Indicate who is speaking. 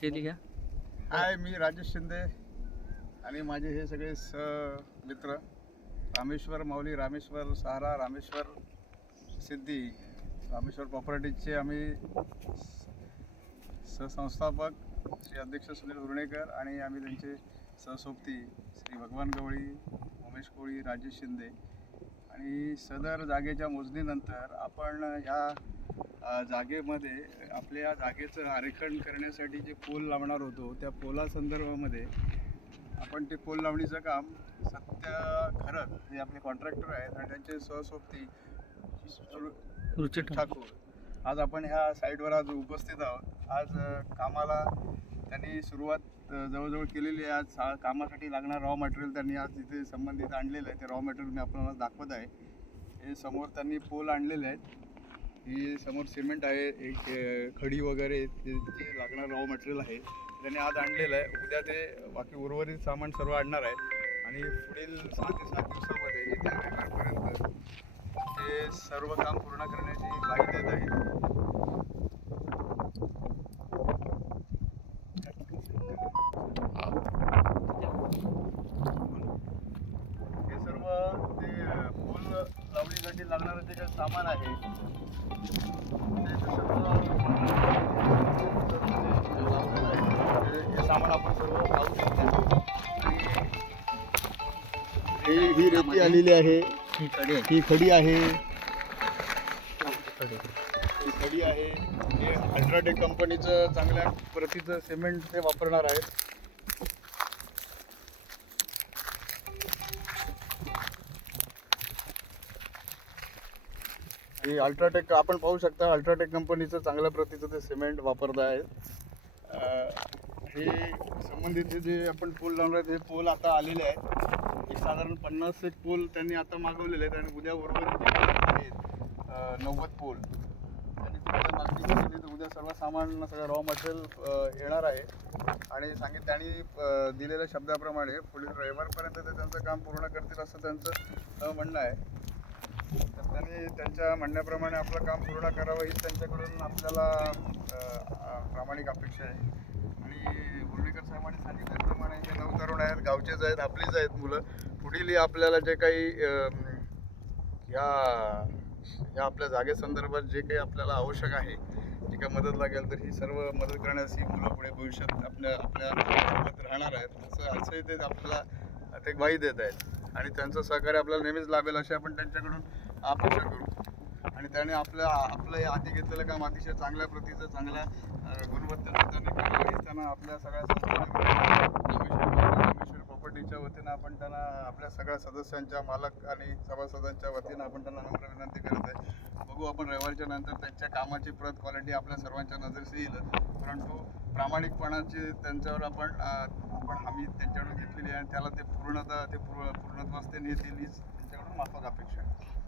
Speaker 1: केली का
Speaker 2: हाय मी राजेश शिंदे आणि माझे हे सगळे स मित्र रामेश्वर माऊली रामेश्वर सहारा रामेश्वर सिद्धी रामेश्वर प्रॉपर्टीजचे आम्ही सहसंस्थापक श्री अध्यक्ष सुनील उर्णेकर आणि आम्ही त्यांचे सहसोबती श्री भगवान गवळी उमेश कोळी राजेश शिंदे आणि सदर जागेच्या मोजणीनंतर आपण ह्या जागेमध्ये आपल्या या जागेचं आरेखन करण्यासाठी जे पोल लावणार होतो त्या पोला संदर्भामध्ये आपण ते पोल लावणीचं काम सत्य खरं हे आपले कॉन्ट्रॅक्टर आहेत आणि त्यांचे सहसोबती
Speaker 1: रुची ठाकूर.
Speaker 2: ठाकूर आज आपण ह्या साईटवर आज उपस्थित आहोत आज कामाला त्यांनी सुरुवात जवळजवळ केलेली आहे. आज सा- कामासाठी लागणार रॉ मटेरियल त्यांनी आज इथे संबंधित आणलेलं आहे. ते रॉ मटेरियल मी आपल्याला दाखवत आहे. हे समोर त्यांनी पोल आणलेले आहेत. ही समोर सिमेंट आहे. एक खडी वगैरे जे लागणार रॉ मटेरियल आहे त्यांनी आज आणलेलं आहे. उद्या ते बाकी उर्वरित सामान सर्व आणणार आहे. आणि पुढील सहा ते सात दिवसामध्ये येत्या रविवारपर्यंत ते सर्व काम पूर्ण करण्याची ग्वाही देत आहेत ते पूल लावणीसाठी लागणारं जे काही सामान आहे ते. हे- सामान आपण सर्व लावू शकतो. ही ही रेती आलेली आहे.
Speaker 1: ही आहे.
Speaker 2: ही खडी आहे. ही खडी आहे. हे अल्ट्राटेक कंपनीचं चांगल्या प्रतीचं सिमेंट ते वापरणार आहेत. आणि अल्ट्राटेक आपण पाहू शकता अल्ट्राटेक कंपनीचं चांगल्या प्रतीचं ते सिमेंट वापरत आहे. हे संबंधित जे आपण पोल लावणार आहेत हे पोल आता आलेले आहेत. एक साधारण पन्नास एक पोल त्यांनी आता मागवलेले आहेत आणि उद्या उर्वरित आहेत. नव्वद पोल. त्यांनी तुमच्या मागणी तर उद्या सर्व सामान सगळं रॉ मटेरियल येणार आहे. आणि सांगित त्यांनी दिलेल्या शब्दाप्रमाणे पुढील रविवारपर्यंत ते त्यांचं काम पूर्ण करतील असं त्यांचं म्हणणं आहे. तर त्यांनी त्यांच्या म्हणण्याप्रमाणे आपलं काम पूर्ण करावं ही त्यांच्याकडून आपल्याला प्रामाणिक अपेक्षा आहे. आणि उर्णेकर साहेबांनी सांगितल्याप्रमाणे हे नऊ तरुण आहेत गावचेच आहेत आपलीच आहेत मुलं पुढील आपल्याला जे काही या या आपल्या जागेसंदर्भात जे काही आपल्याला आवश्यक आहे जी काही मदत लागेल तर ही सर्व मदत करण्यास ही मुलं पुढे भविष्यात आपल्या आपल्यासोबत राहणार आहेत. असं असंही ते आपल्याला ते ग्वाही देत आहेत. आणि त्यांचं सहकार्य आपल्याला नेहमीच लाभेल अशी आपण त्यांच्याकडून अपेक्षा करू. आणि त्याने आपल्या आपलं हे आधी घेतलेलं काम अतिशय चांगल्या प्रतीचं चांगल्या गुणवत्तेचं त्यांनी केलं आपल्या सगळ्या संस्थांनी प्रॉपर्टीच्या वतीनं आपण त्यांना आपल्या सगळ्या सदस्यांच्या मालक आणि सभासदांच्या वतीनं आपण त्यांना नम्र विनंती करत आहे. बघू आपण रविवारच्या नंतर त्यांच्या कामाची प्रत क्वालिटी आपल्या सर्वांच्या नजरेस येईल. परंतु प्रामाणिकपणाची त्यांच्यावर आपण आपण हमी त्यांच्याकडून केली आणि त्याला ते पूर्णतः ते पूर्ण पूर्णत्वास ते नेतील हीच त्यांच्याकडून माफक अपेक्षा आहे.